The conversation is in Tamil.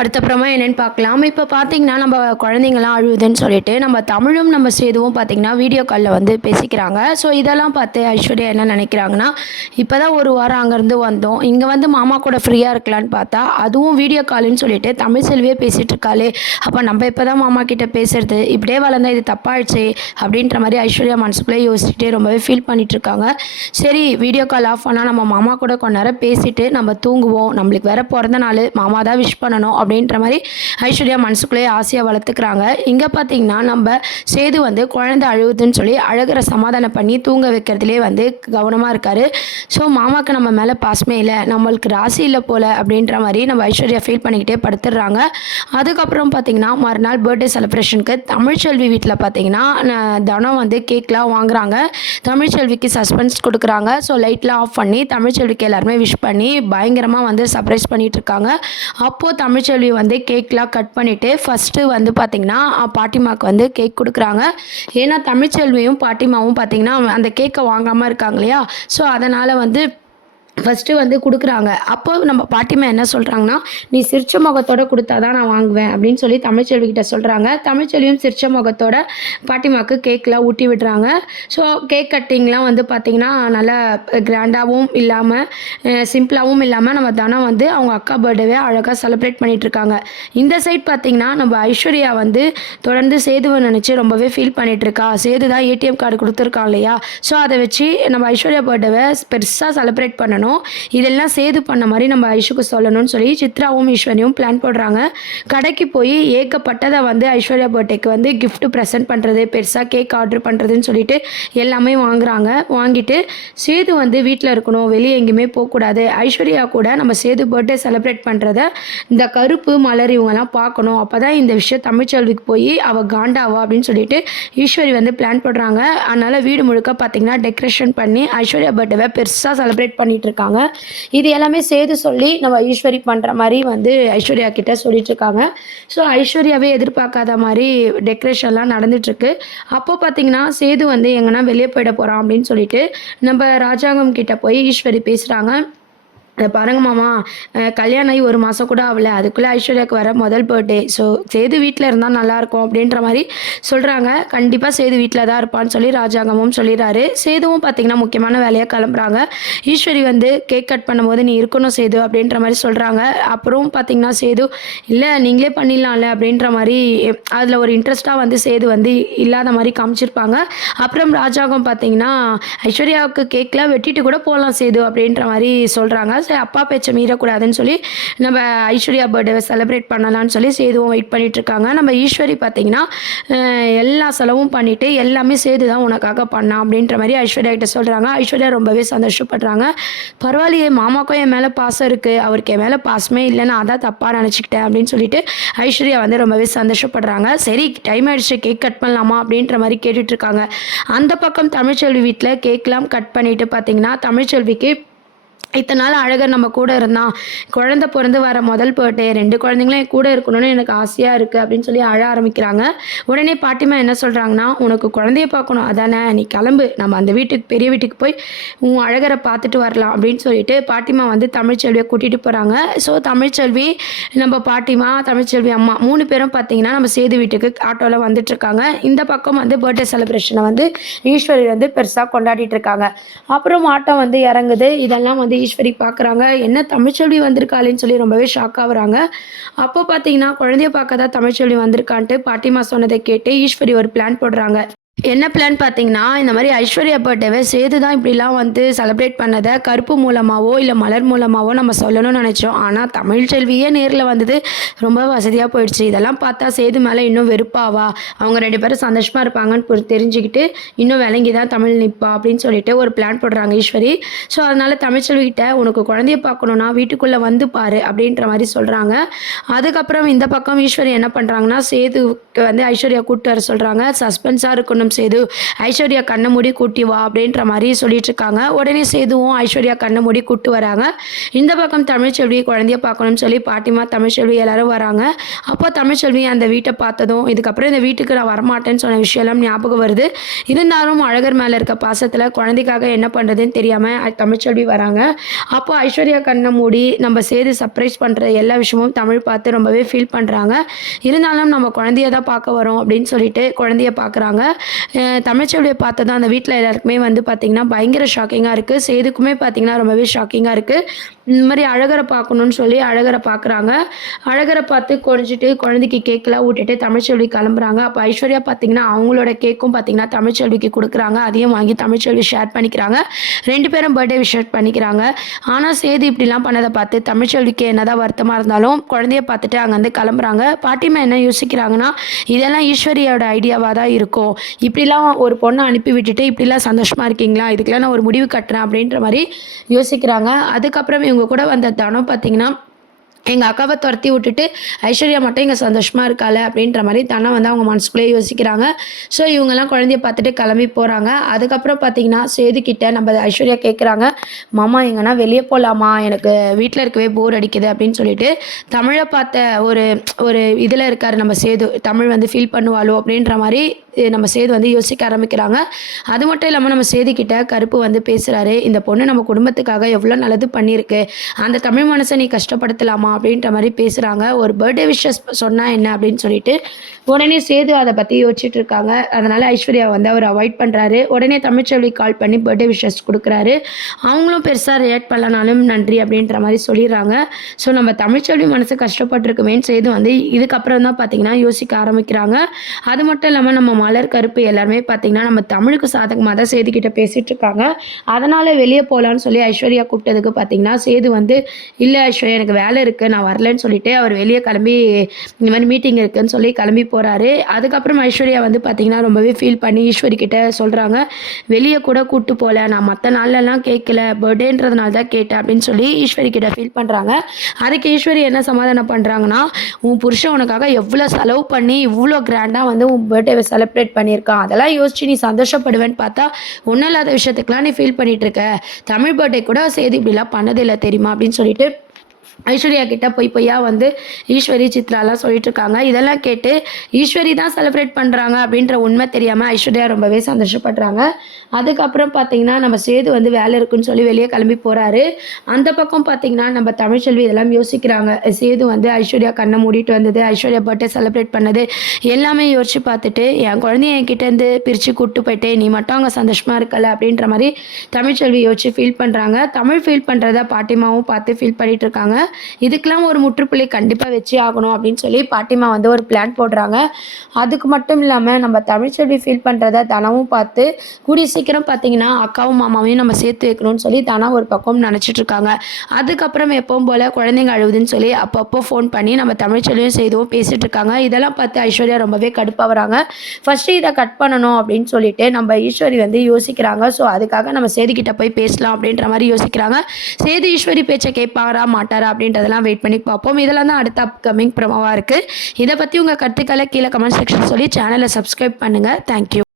அடுத்தப்புறமா என்னென்னு பார்க்கலாம். இப்போ பார்த்தீங்கன்னா, நம்ம குழந்தைங்கலாம் அழுவுதுன்னு சொல்லிட்டு, நம்ம தமிழும் நம்ம சேதுவும் பார்த்தீங்கன்னா, வீடியோ கால்ல வந்து பேசிக்கிறாங்க. ஸோ இதெல்லாம் பார்த்து ஐஸ்வர்யா என்ன நினைக்கிறாங்கன்னா, இப்போ தான் 1 வாரம் அங்கேருந்து வந்தோம். இங்கே வந்து மாமா கூட ஃப்ரீயா இருக்கலான்னு பார்த்தா, அதுவும் வீடியோ காலுன்னு சொல்லிட்டு தமிழ் செல்வியே பேசிட்டு இருக்காளே! அப்போ நம்ம இப்போ தான் மாமா கிட்ட பேசுறது, இப்படியே வளர்ந்தா இது தப்பாயிடுச்சே! அப்படின்ற மாரி ஐஸ்வர்யா மனசுக்குள்ளே யோசிச்சுட்டே ரொம்பவே ஃபீல் பண்ணிட்டு இருக்காங்க. சரி வீடியோ கால் ஆஃப் பண்ணா நம்ம மாமா கூட கொஞ்ச நேரம் பேசிட்டு நம்ம தூங்குவோம். நம்மளுக்கு வேற பிறந்த நாள், மாமா தான் விஷ் பண்ணணும் அப்படின்ற மாதிரி ஐஸ்வர்யா மனசுக்குள்ளேயே ஆசையாக வளர்த்துக்கிறாங்க. இங்கே பார்த்தீங்கன்னா நம்ம சேது வந்து குழந்தை அழுகுதுன்னு சொல்லி அழகிற சமாதானம் பண்ணி தூங்க வைக்கிறதுலே வந்து கவனமாக இருக்காரு. ஸோ மாமாவுக்கு நம்ம மேலே பாசமே இல்லை, நம்மளுக்கு ராசி இல்லை போல் அப்படின்ற மாதிரி நம்ம ஐஸ்வர்யா ஃபீல் பண்ணிக்கிட்டே படுத்துடுறாங்க. அதுக்கப்புறம் பார்த்தீங்கன்னா மறுநாள் பர்த்டே செலிப்ரேஷனுக்கு தமிழ்ச்செல்வி வீட்டில் பார்த்தீங்கன்னா தனம் வந்து கேக்லாம் வாங்குறாங்க. தமிழ்ச்செல்விக்கு சஸ்பென்ஸ் கொடுக்குறாங்க. ஸோ லைட்லாம் ஆஃப் பண்ணி தமிழ்ச்செல்விக்கு எல்லாருமே விஷ் பண்ணி பயங்கரமாக வந்து சர்ப்ரைஸ் பண்ணிகிட்டு இருக்காங்க. அப்போது தமிழ்ச்செல்வி வந்து கேக்லாம் கட் பண்ணிவிட்டு ஃபஸ்ட்டு வந்து பார்த்திங்கன்னா பாட்டிமாவுக்கு வந்து கேக் கொடுக்குறாங்க. ஏன்னா தமிழ்ச்செல்வியும் பாட்டிமாவும் பார்த்திங்கன்னா அந்த கேக்கை வாங்காமல் இருக்காங்க இல்லையா? ஸோ அதனால் வந்து ஃபஸ்ட்டு வந்து கொடுக்குறாங்க. அப்போ நம்ம பாட்டிமா என்ன சொல்கிறாங்கன்னா, நீ சிரிச்ச முகத்தோட கொடுத்தா தான் நான் வாங்குவேன் அப்படின்னு சொல்லி தமிழ்ச்செல்விக்கிட்ட சொல்கிறாங்க. தமிழ்ச்செல்வியும் சிரிச்ச முகத்தோட பாட்டிமாவுக்கு கேக்லாம் ஊட்டி விடுறாங்க. ஸோ கேக் கட்டிங்லாம் வந்து பார்த்திங்கன்னா நல்லா கிராண்டாகவும் இல்லாமல் சிம்பிளாகவும் இல்லாமல் நம்ம தனம் வந்து அவங்க அக்கா பர்த்டேவே அழகாக செலிப்ரேட் பண்ணிகிட்ருக்காங்க. இந்த சைட் பார்த்திங்கன்னா நம்ம ஐஸ்வர்யா வந்து தொடர்ந்து சேதுவை நினச்சி ரொம்பவே ஃபீல் பண்ணிகிட்ருக்கா. சேது தான் ஏடிஎம் கார்டு கொடுத்துருக்கான் இல்லையா? ஸோ அதை வச்சு நம்ம ஐஸ்வர்யா பர்த்டேவை பெருசாக செலிப்ரேட் பண்ணணும், இதெல்லாம் சேது பண்ண மாதிரி நம்ம ஐஷுக்கு சொல்லணும்னு சொல்லி சித்ராவும் ஈஸ்வரியும் பிளான் போடுறாங்க. கடைக்கு போய் ஏகப்பட்டதை வந்து ஐஸ்வர்யா பர்த்டேக்கு வந்து கிஃப்ட் ப்ரெசென்ட் பண்ணுறது, பெருசாக கேக் ஆர்டர் பண்ணுறதுன்னு சொல்லிட்டு எல்லாமே வாங்குறாங்க. வாங்கிட்டு சேது வந்து வீட்டில் இருக்கணும், வெளியே எங்கேயுமே போகக்கூடாது, ஐஸ்வர்யா கூட நம்ம சேது பர்த்டே செலிப்ரேட் பண்ணுறத இந்த கருப்பு மலர் இவங்கெல்லாம் பார்க்கணும், அப்போ தான் இந்த விஷயம் தமிழ்ச்செல்விக்கு போய் அவள் காண்டாவா அப்படின்னு சொல்லிட்டு ஈஸ்வரி வந்து பிளான் போடுறாங்க. அதனால் வீடு முழுக்க பார்த்திங்கன்னா டெக்கரேஷன் பண்ணி ஐஸ்வர்யா பர்த்டேவை பெருசாக செலிப்ரேட் பண்ணிட்டு இருக்காங்க. இது எல்லாமே சேது சொல்லி நம்ம ஈஸ்வரி பண்ணுற மாதிரி வந்து ஐஸ்வர்யா கிட்ட சொல்லிட்டு இருக்காங்க. ஸோ ஐஸ்வர்யாவே எதிர்பார்க்காத மாதிரி டெக்கரேஷன்லாம் நடந்துட்டுருக்கு. அப்போ பார்த்தீங்கன்னா சேது வந்து எங்கன்னா வெளியே போயிட போகிறான் அப்படின்னு சொல்லிட்டு நம்ம ராஜாங்கம் கிட்ட போய் ஈஸ்வரி பேசுகிறாங்க. அதை பாருங்க மாமா, கல்யாணம் ஆகி 1 மாதம் கூட ஆகலை, அதுக்குள்ளே ஐஸ்வர்யாவுக்கு வர முதல் பர்த்டே. ஸோ சேது வீட்டில் இருந்தால் நல்லாயிருக்கும் அப்படின்ற மாதிரி சொல்கிறாங்க. கண்டிப்பாக சேது வீட்டில் தான் இருப்பான்னு சொல்லி ராஜாங்கமும் சொல்லிடுறாரு. சேதுவும் பார்த்திங்கன்னா முக்கியமான வேலையாக கிளம்புறாங்க. ஈஸ்வரி வந்து கேக் கட் பண்ணும்போது நீ இருக்கணும் சேது அப்படின்ற மாதிரி சொல்கிறாங்க. அப்புறம் பார்த்திங்கன்னா சேது இல்லை நீங்களே பண்ணிடலாம்ல அப்படின்ற மாதிரி அதில் ஒரு இன்ட்ரெஸ்ட்டாக வந்து சேது வந்து இல்லாத மாதிரி காமிச்சிருப்பாங்க. அப்புறம் ராஜாங்கம் பார்த்திங்கன்னா ஐஸ்வர்யாவுக்கு கேக்லாம் வெட்டிட்டு கூட போகலாம் சேது அப்படின்ற மாதிரி சொல்கிறாங்க. சரி அப்பா பேச்சை மீறக்கூடாதுன்னு சொல்லி நம்ம ஐஸ்வர்யா பர்த்டேவை செலிப்ரேட் பண்ணலான்னு சொல்லி சேதுவும் வெயிட் பண்ணிகிட்ருக்காங்க. நம்ம ஈஸ்வரி பார்த்திங்கன்னா எல்லா செலவும் பண்ணிவிட்டு எல்லாமே சேது தான் உனக்காக பண்ணான் அப்படின்ற மாதிரி ஐஸ்வர்யா கிட்ட சொல்கிறாங்க. ஐஸ்வர்யா ரொம்பவே சந்தோஷப்படுறாங்க. பரவாயில்லையே, மாமாக்கும் என் மேலே பாசம் இருக்குது, அவருக்கு என் மேலே பாசமே இல்லைன்னு அதான் தப்பாக நினச்சிக்கிட்டேன் அப்படின்னு சொல்லிட்டு ஐஸ்வர்யா வந்து ரொம்பவே சந்தோஷப்படுறாங்க. சரி டைம் ஆகிடுச்சு, கேக் கட் பண்ணலாமா அப்படின்ற மாதிரி கேட்டுட்ருக்காங்க. அந்த பக்கம் தமிழ்ச்செல்வி வீட்டில் கேக்லாம் கட் பண்ணிவிட்டு பார்த்திங்கன்னா தமிழ்ச்செல்விக்கு இத்தனை நாள் அழகர் நம்ம கூட இருந்தான், குழந்தை பிறந்து வர முதல் பர்த்டே, 2 குழந்தைங்களும் என் கூட இருக்கணும்னு எனக்கு ஆசையாக இருக்குது அப்படின்னு சொல்லி அழ ஆரம்பிக்கிறாங்க. உடனே பாட்டிமா என்ன சொல்கிறாங்கன்னா, உனக்கு குழந்தைய பார்க்கணும் அதானே, நீ கிளம்பு, நம்ம அந்த வீட்டுக்கு பெரிய வீட்டுக்கு போய் உன் அழகரை பார்த்துட்டு வரலாம் அப்படின்னு சொல்லிட்டு பாட்டிமா வந்து தமிழ்ச்செல்வியை கூட்டிகிட்டு போகிறாங்க. ஸோ தமிழ்ச்செல்வி, நம்ம பாட்டிமா, தமிழ்ச்செல்வி அம்மா 3 பேரும் பார்த்திங்கன்னா நம்ம சேது வீட்டுக்கு ஆட்டோவில் வந்துட்டுருக்காங்க. இந்த பக்கம் வந்து பர்த்டே செலிப்ரேஷனை வந்து ஈஸ்வரி வந்து பெருசாக கொண்டாடிட்டு இருக்காங்க. அப்புறம் ஆட்டோ வந்து இறங்குது. இதெல்லாம் வந்து ஈஸ்வரி பார்க்குறாங்க. என்ன தமிழ்ச்செல்வி வந்திருக்காளேன்னு சொல்லி ரொம்பவே ஷாக் ஆகுறாங்க. அப்போ பார்த்தீங்கன்னா குழந்தைய பார்க்க தான் தமிழ்ச்செல்வி வந்திருக்கான்ட்டு பாட்டிமா சொன்னதை கேட்டு ஈஸ்வரி ஒரு பிளான் போடுறாங்க. என்ன பிளான் பார்த்தீங்கன்னா, இந்த மாதிரி ஐஸ்வர்யா பர்த்டேவை சேது தான் இப்படிலாம் வந்து செலிப்ரேட் பண்ணதை கருப்பு மூலமாகவோ இல்லை மலர் மூலமாகவோ நம்ம சொல்லணும்னு நினச்சோம். ஆனால் தமிழ்ச்செல்வியே நேரில் வந்தது ரொம்ப வசதியாக போயிடுச்சு. இதெல்லாம் பார்த்தா சேது மேலே இன்னும் வெறுப்பாவா, அவங்க 2 பேரும் சந்தோஷமாக இருப்பாங்கன்னு தெரிஞ்சுக்கிட்டு இன்னும் விளங்கி தான் தமிழ் நிற்பா அப்படின்னு சொல்லிட்டு ஒரு பிளான் போடுறாங்க ஈஸ்வரி. ஸோ அதனால் தமிழ்ச்செல்விகிட்ட உனக்கு குழந்தைய பார்க்கணுன்னா வீட்டுக்குள்ளே வந்து பாரு அப்படின்ற மாதிரி சொல்கிறாங்க. அதுக்கப்புறம் இந்த பக்கம் ஈஸ்வரி என்ன பண்ணுறாங்கன்னா சேதுக்கு வந்து ஐஸ்வர்யா கூப்பிட்டு வர சொல்கிறாங்க. சஸ்பென்ஸாக இருக்கணும் பார்க்கணும் சேது, ஐஸ்வர்யா கண்ணை மூடி கூட்டி வா அப்படின்ற மாதிரி சொல்லிட்டு இருக்காங்க. உடனே சேதுவும் ஐஸ்வர்யா கண்ணை மூடி கூட்டு வராங்க. இந்த பக்கம் தமிழ்ச்செல்வி குழந்தைய பார்க்கணும்னு சொல்லி பாட்டிமா தமிழ்ச்செல்வி எல்லாரும் வராங்க. அப்போ தமிழ்ச்செல்வி அந்த வீட்டை பார்த்ததும் இதுக்கப்புறம் இந்த வீட்டுக்கு நான் வரமாட்டேன்னு சொன்ன விஷயம்லாம் ஞாபகம் வருது. இருந்தாலும் அழகர் மேலே இருக்க பாசத்தில் குழந்தைக்காக என்ன பண்ணுறதுன்னு தெரியாமல் தமிழ்ச்செல்வி வராங்க. அப்போ ஐஸ்வர்யா கண்ணை மூடி நம்ம சேது சர்ப்ரைஸ் பண்ணுற எல்லா விஷயமும் தமிழ் பார்த்து ரொம்பவே ஃபீல் பண்ணுறாங்க. இருந்தாலும் நம்ம குழந்தைய தான் பார்க்க வரோம் அப்படின்னு சொல்லிட்டு குழந்தைய பார்க்குறாங்க. தமிழ்ச்செல்வியை பார்த்ததும் அந்த வீட்டில் எல்லாருக்குமே வந்து பார்த்திங்கன்னா பயங்கர ஷாக்கிங்காக இருக்குது. சேதுக்குமே பார்த்திங்கன்னா ரொம்பவே ஷாக்கிங்காக இருக்குது. இந்த மாதிரி அழகரை பார்க்கணுன்னு சொல்லி அழகரை பார்க்குறாங்க. அழகரை பார்த்து கொஞ்சிட்டு குழந்தைக்கு கேக்கெலாம் ஊட்டிட்டு தமிழ்ச்செல்வி கிளம்புறாங்க. அப்போ ஐஸ்வர்யா பார்த்திங்கன்னா அவங்களோட கேக்கும் பார்த்திங்கன்னா தமிழ்ச்செல்விக்கு கொடுக்குறாங்க. அதையும் வாங்கி தமிழ்ச்செல்வி ஷேர் பண்ணிக்கிறாங்க. 2 பேரும் பர்த்டே விஷ் பண்ணிக்கிறாங்க. ஆனால் சேது இப்படிலாம் பண்ணதை பார்த்து தமிழ்ச்செல்விக்கு என்னதான் வருத்தமாக இருந்தாலும் குழந்தைய பார்த்துட்டு அங்கேருந்து கிளம்புறாங்க. பாட்டிமா என்ன யோசிக்கிறாங்கன்னா, இதெல்லாம் ஈஸ்வரியோட ஐடியாவாக தான் இருக்கும். இப்படிலாம் ஒரு பொண்ணை அனுப்பி விட்டுட்டு இப்படிலாம் சந்தோஷமாக இருக்கீங்களா, இதுக்கெல்லாம் நான் ஒரு முடிவு கட்டுறேன் அப்படின்ற மாதிரி யோசிக்கிறாங்க. அதுக்கப்புறம் இவங்க கூட வந்த தனம் பார்த்திங்கன்னா எங்கள் அக்காவை துரத்தி விட்டுட்டு ஐஸ்வர்யா மட்டும் இங்கே சந்தோஷமாக இருக்காள் அப்படின்ற மாதிரி தானே வந்து அவங்க மனசுக்குள்ளேயே யோசிக்கிறாங்க. ஸோ இவங்கெல்லாம் குழந்தைய பார்த்துட்டு கிளம்பி போகிறாங்க. அதுக்கப்புறம் பார்த்திங்கன்னா சேதுக்கிட்ட நம்ம ஐஸ்வர்யா கேட்குறாங்க, மாமா எங்கன்னா வெளியே போகலாமா, எனக்கு வீட்டில் இருக்கவே போர் அடிக்குது அப்படின்னு சொல்லிட்டு தமிழை பார்த்த ஒரு ஒரு இதில் இருக்கார் நம்ம சேது. தமிழ் வந்து ஃபீல் பண்ணுவாளோ அப்படின்ற மாதிரி நம்ம சேது வந்து யோசிக்க ஆரம்பிக்கிறாங்க. அது மட்டும் இல்லாமல் நம்ம சேதுக்கிட்ட கருப்பு வந்து பேசுகிறாரு, இந்த பொண்ணு நம்ம குடும்பத்துக்காக எவ்வளோ நல்லது பண்ணியிருக்கு, அந்த தமிழ் மனசை நீ கஷ்டப்படுத்தலாமா அப்படின்ற மாதிரி பேசுகிறாங்க. ஒரு பர்த்டே விஷஸ் சொன்னால் என்ன அப்படின்னு சொல்லிட்டு உடனே சேது அதை பற்றி யோசிச்சுட்டு இருக்காங்க. அதனால் ஐஸ்வர்யா வந்து அவர் அவாய்ட் பண்ணுறாரு. உடனே தமிழ்ச்செல்வி கால் பண்ணி பர்த்டே விஷஸ் கொடுக்குறாரு. அவங்களும் பெருசாக ரியாக்ட் பண்ணலனாலும் நன்றி அப்படின்ற மாதிரி சொல்லிடுறாங்க. ஸோ நம்ம தமிழ்ச்செல்வி மனசு கஷ்டப்பட்டுருக்குமேன்னு சேது வந்து இதுக்கப்புறம் தான் பார்த்திங்கன்னா யோசிக்க ஆரம்பிக்கிறாங்க. அது மட்டும் இல்லாமல் நம்ம மலர் கருப்பு எல்லாருமே பார்த்திங்கன்னா நம்ம தமிழுக்கு சாதகமாக தான் சேதுக்கிட்ட பேசிகிட்டு இருக்காங்க. அதனால் வெளியே போகலான்னு சொல்லி ஐஸ்வர்யா கூப்பிட்டதுக்கு பார்த்திங்கன்னா சேது வந்து இல்லை ஐஸ்வர்யா எனக்கு வேலை இருக்குது நான் வரலன்னு சொல்லிட்டு அவர் வெளியே கிளம்பி இந்த மாதிரி மீட்டிங் இருக்குதுன்னு சொல்லி கிளம்பி போகிறாரு. அதுக்கப்புறம் ஐஸ்வர்யா வந்து பார்த்திங்கன்னா ரொம்பவே ஃபீல் பண்ணி ஈஸ்வரி கிட்ட சொல்கிறாங்க, வெளியே கூட கூப்பிட்டு போகல, நான் மற்ற நாள்லலாம் கேட்கல, பர்த்டேன்றதுனால தான் கேட்டேன் அப்படின்னு சொல்லி ஈஸ்வரி கிட்ட ஃபீல் பண்ணுறாங்க. அதுக்கு ஈஸ்வரி என்ன சமாதானம் பண்ணுறாங்கன்னா, உன் புருஷன் உனக்காக எவ்வளோ செலவு பண்ணி இவ்வளோ கிராண்டாக வந்து உன் பர்த்டேவை செலிப்ரேட் பண்ணியிருக்கான், அதெல்லாம் யோசிச்சு நீ சந்தோஷப்படுவேன்னு பார்த்தா ஒன்றும் இல்லாத விஷயத்துக்கெலாம் நீ ஃபீல் பண்ணிகிட்டு இருக்க, தமிழ் பர்த்டே கூட சேது இப்படிலாம் பண்ணதில்லை தெரியுமா அப்படின்னு சொல்லிட்டு ஐஸ்வர்யா கிட்ட பொய்யா வந்து ஈஸ்வரி சித்ராலாம் சொல்லிட்டு இருக்காங்க. இதெல்லாம் கேட்டு ஈஸ்வரி தான் செலிப்ரேட் பண்ணுறாங்க அப்படின்ற உண்மை தெரியாமல் ஐஸ்வர்யா ரொம்பவே சந்தோஷப்படுறாங்க. அதுக்கப்புறம் பார்த்திங்கன்னா நம்ம சேது வந்து வேலை இருக்குன்னு சொல்லி வெளியே கிளம்பி போகிறாரு. அந்த பக்கம் பார்த்திங்கன்னா நம்ம தமிழ்ச்செல்வி இதெல்லாம் யோசிக்கிறாங்க. சேது வந்து ஐஸ்வர்யா கண்ணை மூடிட்டு வந்தது, ஐஸ்வர்யா பர்த்டே செலிப்ரேட் பண்ணது எல்லாமே யோசிச்சு பார்த்துட்டு என் குழந்தைய என்கிட்டேருந்து பிரித்து கூப்பிட்டு போயிட்டு நீ மட்டும் அங்கே சந்தோஷமாக இருக்கல அப்படின்ற மாதிரி தமிழ்ச்செல்வி யோசிச்சு ஃபீல் பண்ணுறாங்க. தமிழ் ஃபீல் பண்ணுறத பாட்டிமாவும் பார்த்து ஃபீல் பண்ணிகிட்டு இருக்காங்க. இதுக்கெல்லாம் ஒரு முற்றுப்புள்ளி கண்டிப்பாக வச்சு ஆகணும் அப்படின்னு சொல்லி பாட்டிமா வந்து ஒரு பிளான் போடுறாங்க. அதுக்கு மட்டும் இல்லாமல் நம்ம தமிழ்ச்செல்வி ஃபீல் பண்ணுறத தனமும் பார்த்து கூடிய சீக்கிரம் பார்த்திங்கன்னா அக்காவும் மாமாவையும் நம்ம சேர்த்து வைக்கணும்னு சொல்லி தானா ஒரு பக்கம் நினச்சிட்டு இருக்காங்க. அதுக்கப்புறம் எப்பவும் போல் குழந்தைங்க அழுவுதுன்னு சொல்லி அப்பப்போ ஃபோன் பண்ணி நம்ம தமிழ்ச்செல்வியும் சேதுவும் பேசிகிட்டு இருக்காங்க. இதெல்லாம் பார்த்து ஐஸ்வர்யா ரொம்பவே கடுப்பாக வராங்க. ஃபஸ்ட்டு இதை கட் பண்ணணும் அப்படின்னு சொல்லிட்டு நம்ம ஈஸ்வரி வந்து யோசிக்கிறாங்க. ஸோ அதுக்காக நம்ம சேதுக்கிட்ட போய் பேசலாம் அப்படின்ற மாதிரி யோசிக்கிறாங்க. சேது ஈஸ்வரி பேச்சை கேட்பாரா மாட்டாரா அப்படின்றதெல்லாம் வெயிட் பண்ணி பார்ப்போம். இதெல்லாம் தான் அடுத்த அப்கமிங் ப்ரோமோவாக இருக்குது. இதை பற்றி உங்கள் கருத்துக்களை கீழே கமெண்ட் செக்ஷன் சொல்லி சேனலை சப்ஸ்கிரைப் பண்ணுங்கள். தேங்க்யூ.